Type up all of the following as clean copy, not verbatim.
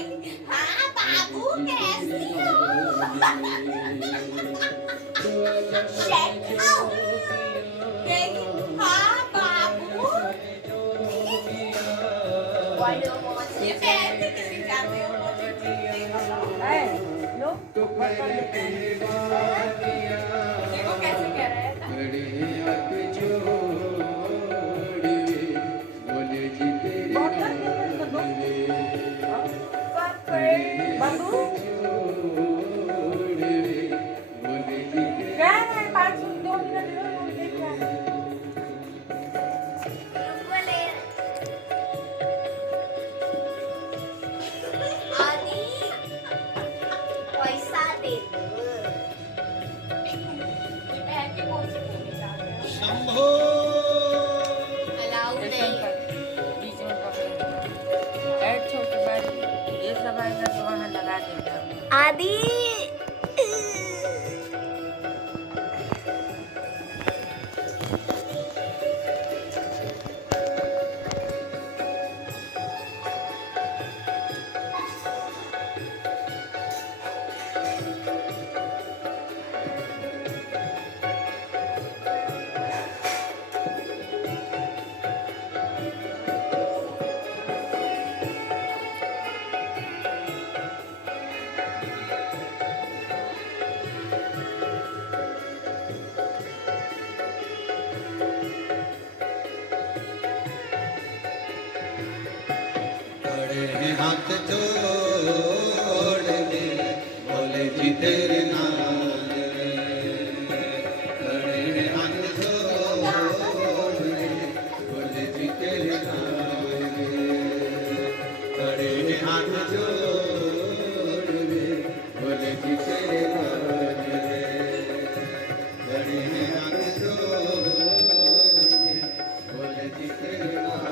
कहेंगी हाँ बाबू कैसी हो शेट खाओ कहेंगी हाँ बाबू बड़े मोचे पहनते किसी जाते हो मोचे लो देखो कैसे कह रहा है आदि हाथ जोड़ दे बोले जी तेरे नाल खड़े हाथ जोड़ दे बोले जी तेरे नाल खड़े हाथ जोड़ दे बोले जी तेरे नाल खड़े हाथ जोड़ दे बोले जी तेरे नाल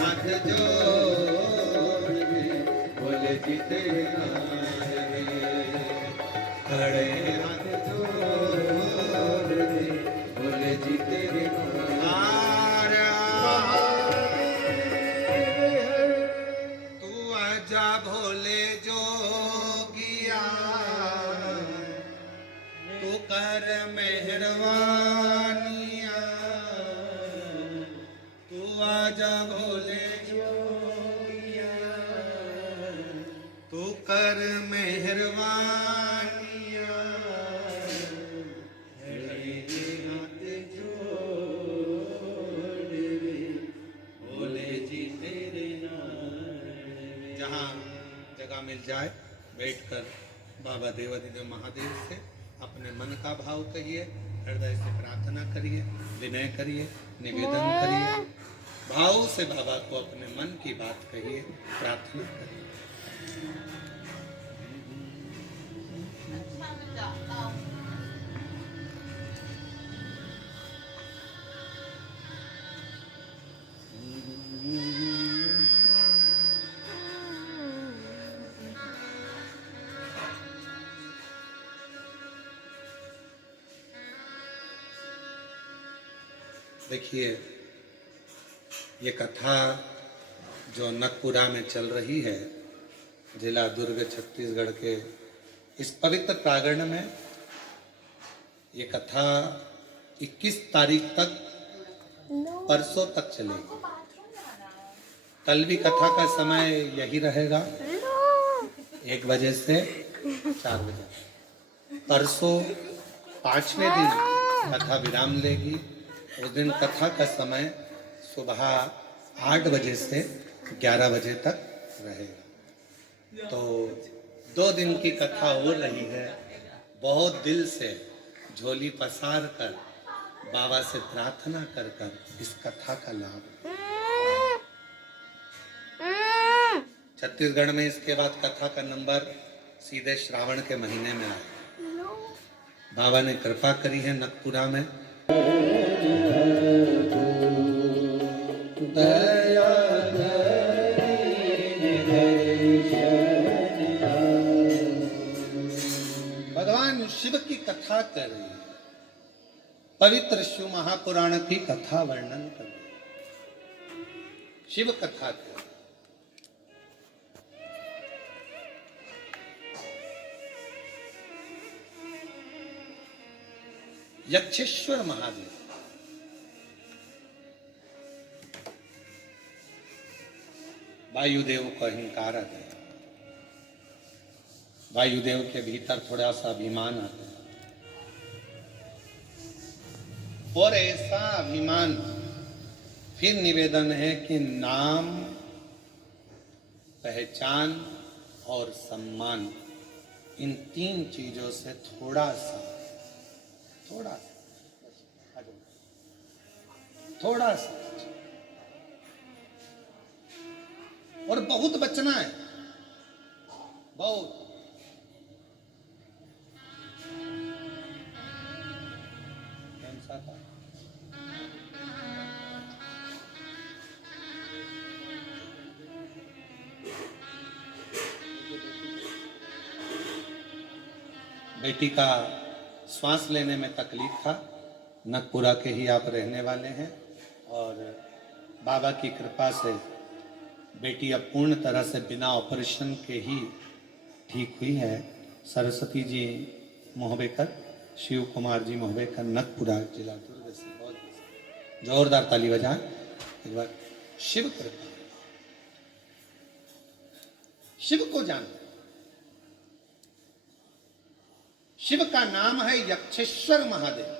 हाथ जोड़ दे बोले जी तेरे नाल खड़े हाथ जोड़ दे बोले जी तेरे नाल तू आजा भोले जोगिया तू कर मेहरबानिया तू आजा भोले तू कर मेहरबानिया हाथ जोड़ दे भोले जी तेरे नाल जहाँ जगह मिल जाए बैठकर बाबा देवाधिदेव महादेव से अपने मन का भाव कहिए, हृदय से प्रार्थना करिए, विनय करिए, निवेदन करिए, भाव से बाबा को अपने मन की बात कहिए, प्रार्थना करिए। देखिए, ये कथा जो नकपुरा में चल रही है, जिला दुर्ग छत्तीसगढ़ के इस पवित्र प्रांगण में, ये कथा 21 तारीख तक परसों तक चलेगी। कल भी कथा का समय यही रहेगा, 1 बजे से 4 बजे। परसों 5वें दिन कथा विराम लेगी। उस दिन कथा का समय सुबह 8 बजे से 11 बजे तक रहेगा। तो 2 दिन की कथा हो रही है। बहुत दिल से झोली पसार कर बाबा से प्रार्थना कर कर इस कथा का लाभ। छत्तीसगढ़ में इसके बाद कथा का नंबर सीधे श्रावण के महीने में आया। बाबा ने कृपा करी है नकपुरा में। भगवान शिव की कथा कर रही है, पवित्र शिव महापुराण की कथा वर्णन कर रही है, शिव कथा कर। यक्षेश्वर महादेव। वायुदेव को अहंकार आ गया, वायुदेव के भीतर थोड़ा सा अभिमान आ गया, और ऐसा अभिमान फिर निवेदन है कि नाम, पहचान और सम्मान, इन तीन चीजों से थोड़ा सा और बहुत बचना है, बहुत। कौन सा था? बेटी का श्वास लेने में तकलीफ था, नगपुरा के ही आप रहने वाले हैं, और बाबा की कृपा से बेटी अब पूर्ण तरह से बिना ऑपरेशन के ही ठीक हुई है। सरस्वती जी मोहबेकर, शिव कुमार जी मोहबेकर, नगपुरा जिला दुर्ग से। बहुत जोरदार ताली बजाएं एक बार। शिव कृपा, शिव को जानते, शिव का नाम है यक्षेश्वर महादेव।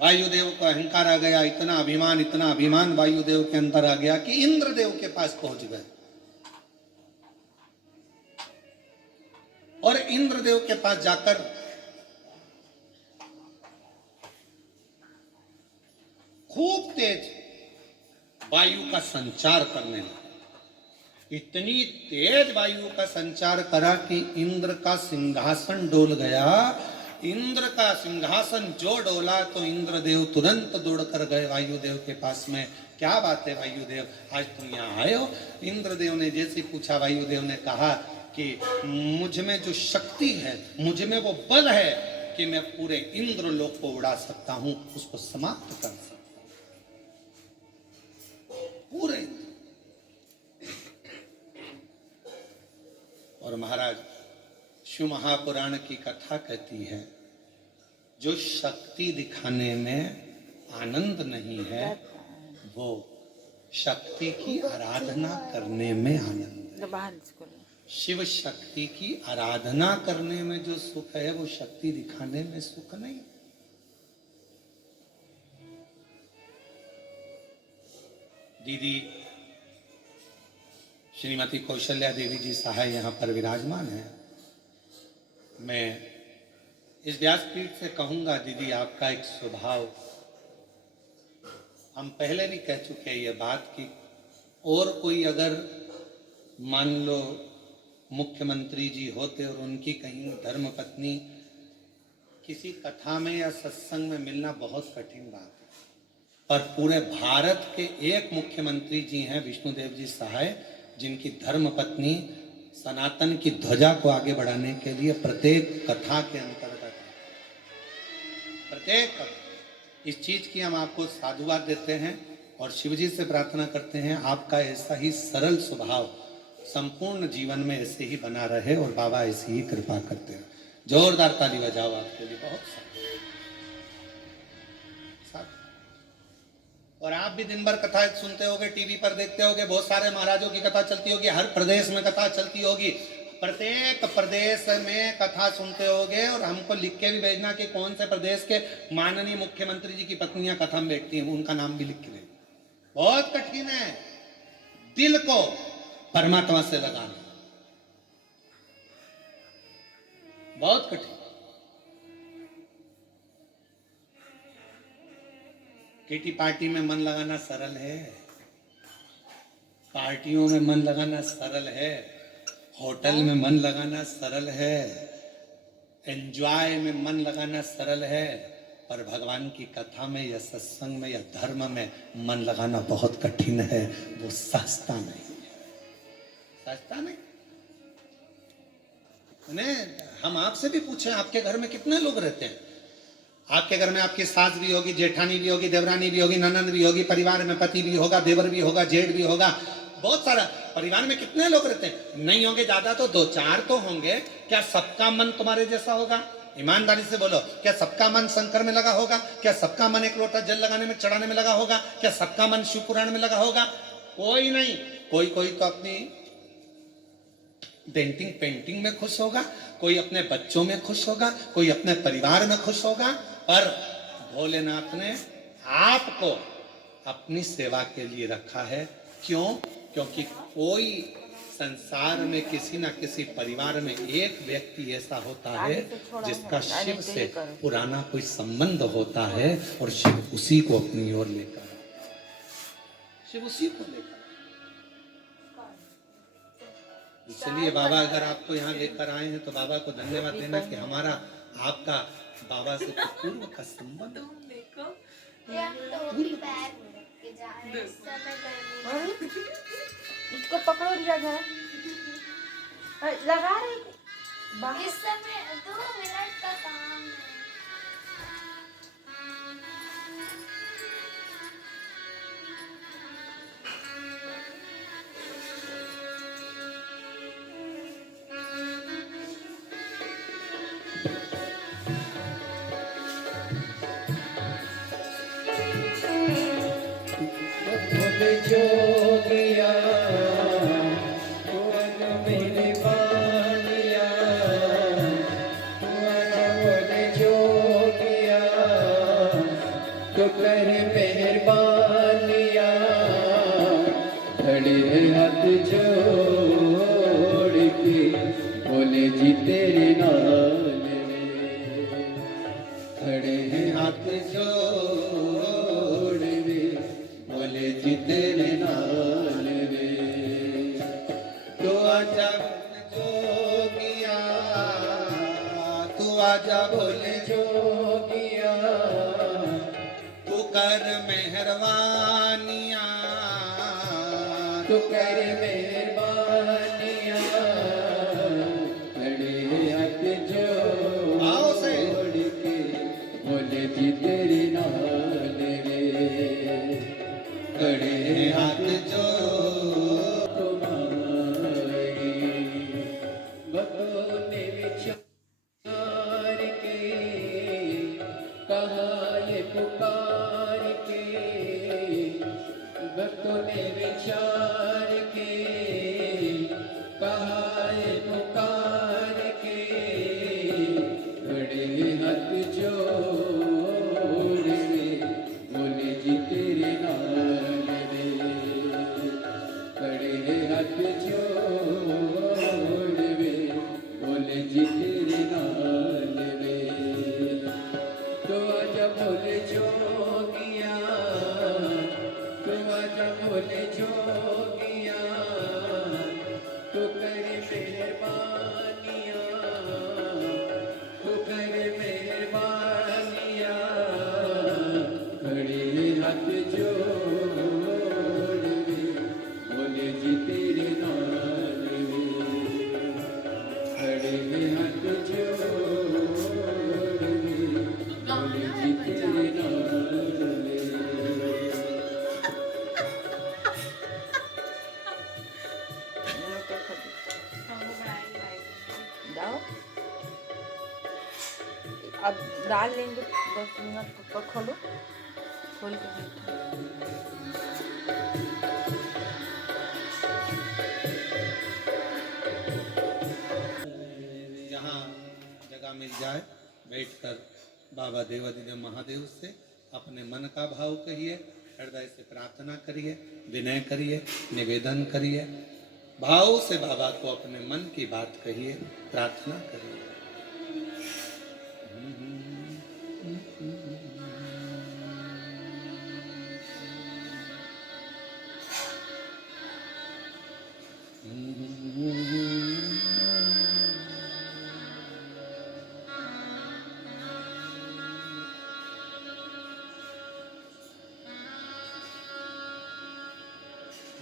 वायुदेव को अहंकार आ गया, इतना अभिमान वायुदेव के अंदर आ गया कि इंद्रदेव के पास पहुंच गए, और इंद्रदेव के पास जाकर खूब तेज वायु का संचार करने लगा। इतनी तेज वायु का संचार करा कि इंद्र का सिंहासन डोल गया। इंद्र का सिंहासन जो डोला तो इंद्रदेव तुरंत दौड़ कर गए वायुदेव के पास में। क्या बात है वायुदेव, आज तुम यहाँ आए हो? इंद्रदेव ने जैसे पूछा, वायुदेव ने कहा कि मुझ में जो शक्ति है, मुझ में वो बल है कि मैं पूरे इंद्रलोक को उड़ा सकता हूं, उसको समाप्त कर सकता हूं, पूरे। और महाराज, शिव महापुराण की कथा कहती है, जो शक्ति दिखाने में आनंद नहीं है, वो शक्ति की आराधना करने में आनंद है। शिव शक्ति की आराधना करने में जो सुख है, वो शक्ति दिखाने में सुख नहीं। दीदी श्रीमती कौशल्या देवी जी सहाय यहाँ पर विराजमान है। मैं इस व्यासपीठ से कहूंगा, दीदी आपका एक स्वभाव, हम पहले भी कह चुके हैं ये बात कि और कोई अगर मान लो मुख्यमंत्री जी होते और उनकी कहीं धर्मपत्नी किसी कथा में या सत्संग में मिलना बहुत कठिन बात है, पर पूरे भारत के एक मुख्यमंत्री जी हैं विष्णुदेव जी सहाय, जिनकी धर्मपत्नी सनातन की ध्वजा को आगे बढ़ाने के लिए प्रत्येक कथा के अंतर्गत, प्रत्येक इस चीज की हम आपको साधुवाद देते हैं और शिवजी से प्रार्थना करते हैं आपका ऐसा ही सरल स्वभाव संपूर्ण जीवन में ऐसे ही बना रहे और बाबा ऐसी ही कृपा करते हैं। जोरदार ताली बजाओ आपके लिए। बहुत और आप भी दिन भर कथा सुनते होगे, टीवी पर देखते होगे, बहुत सारे महाराजों की कथा चलती होगी, हर प्रदेश में कथा चलती होगी, प्रत्येक प्रदेश में कथा सुनते होगे, और हमको लिख के भी भेजना कि कौन से प्रदेश के माननीय मुख्यमंत्री जी की पत्नियां कथा में बैठती हैं, उनका नाम भी लिख के भेजना। बहुत कठिन है दिल को परमात्मा से लगाना, बहुत कठिन। किटी पार्टी में मन लगाना सरल है, पार्टियों में मन लगाना सरल है, होटल में मन लगाना सरल है, एंजॉय में मन लगाना सरल है, पर भगवान की कथा में या सत्संग में या धर्म में मन लगाना बहुत कठिन है। वो सस्ता नहीं है, सस्ता नहीं। हम आपसे भी पूछें, आपके घर में कितने लोग रहते हैं? आपके घर में आपकी सास भी होगी, जेठानी भी होगी, देवरानी भी होगी, ननंद भी होगी, परिवार में पति भी होगा, देवर भी होगा, जेठ भी होगा, बहुत सारा। परिवार में कितने लोग रहते हैं? नहीं होंगे ज्यादा तो 2-4 तो होंगे। क्या सबका मन तुम्हारे जैसा होगा? ईमानदारी से बोलो, क्या सबका मन शंकर में लगा होगा? क्या सबका मन एक लोटा जल लगाने में, चढ़ाने में लगा होगा? क्या सबका मन शिव पुराण में लगा होगा? कोई नहीं। कोई कोई तो अपनी डेंटिंग पेंटिंग में खुश होगा, कोई अपने बच्चों में खुश होगा, कोई अपने परिवार में खुश होगा। पर भोलेनाथ ने आपको अपनी सेवा के लिए रखा है। क्यों? क्योंकि कोई संसार में किसी ना किसी परिवार में एक व्यक्ति ऐसा होता है जिसका शिव से पुराना कोई संबंध होता है और शिव उसी को अपनी ओर लेकर, शिव उसी को लेकर। इसलिए बाबा अगर आपको यहाँ लेकर आए हैं तो बाबा को धन्यवाद देना कि हमारा आपका बाबा से तो पूर्व का संबंध। इसको पकड़ो जगह लगा रहे इस समय 2 मिनट का काम है। जोगिया तो कर मेहरबानिया, खड़े हाथ जोड़ के बोले जी तेरे नाल रे, खड़े हाथ जोड़ रे बोले जी तेरे नाल रे। तो आजा जोगिया, तू आजा बोले जोगिया, तू कर मेहरबानिया, तू कर मेहरबानिया, खड़े हाथ जोड़ के बोले जी तेरे नाल रे, खड़े हाथ जोड़ तुम्हारी। भक्तों ने विचार के कहा ये पुकार के, भक्तों ने विचार के कहा ये पुकार के, खड़े हाथ जोड़ रे बोले जी तेरे नाल रे, खड़े हाथ जोड़ रे बोले जी तेरे नाल रे। तो आजा बोले जोगिया, तो आजा बोले जोगिया, तो करे मेहरबानिया, तो करे मेहरबानिया, खड़े हाथ जोड़ रे बोले जी तेरे नाल रे, खड़े हाथ जोड़ रे बोले जी तेरे नाल रे। जाओ अब डाल लेंगे 10 मिनट को खोलो, खोल के बैठो। यहाँ जगह मिल जाए बैठकर बाबा देवादिदेव महादेव से अपने मन का भाव कहिए, हृदय से प्रार्थना करिए, विनय करिए, निवेदन करिए, भाव से बाबा को अपने मन की बात कहिए, प्रार्थना करिए।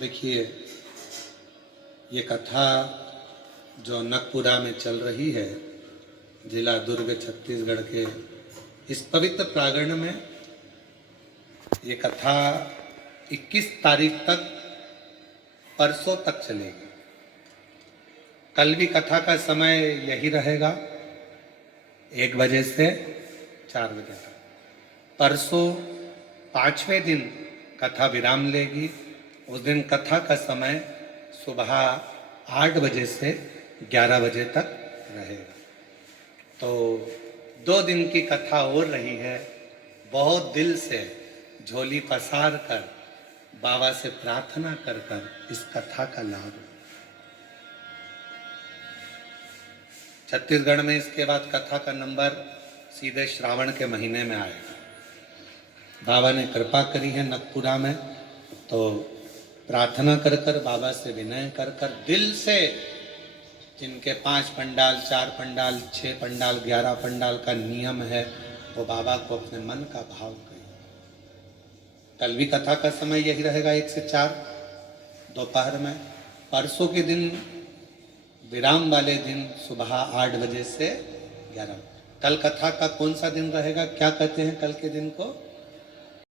देखिए, ये कथा जो नकपुरा में चल रही है, जिला दुर्ग छत्तीसगढ़ के इस पवित्र प्रांगण में, ये कथा 21 तारीख तक, परसों तक चलेगी। कल भी कथा का समय यही रहेगा 1 बजे से 4 बजे तक। परसों 5वें दिन कथा विराम लेगी। उस दिन कथा का समय सुबह 8 बजे से 11 बजे तक रहेगा। तो 2 दिन की कथा हो रही है। बहुत दिल से झोली पसार कर बाबा से प्रार्थना कर कर इस कथा का लाभ। छत्तीसगढ़ में इसके बाद कथा का नंबर सीधे श्रावण के महीने में आएगा। बाबा ने कृपा करी है नकपुरा में, तो प्रार्थना कर कर बाबा से विनय कर कर दिल से, जिनके 5 पंडाल 4 पंडाल 6 पंडाल 11 पंडाल का नियम है, वो बाबा को अपने मन का भाव करें। कल भी कथा का समय यही रहेगा 1 से 4 दोपहर में। परसों के दिन विराम वाले दिन सुबह 8 बजे से 11। कल कथा का कौन सा दिन रहेगा, क्या कहते हैं कल के दिन को?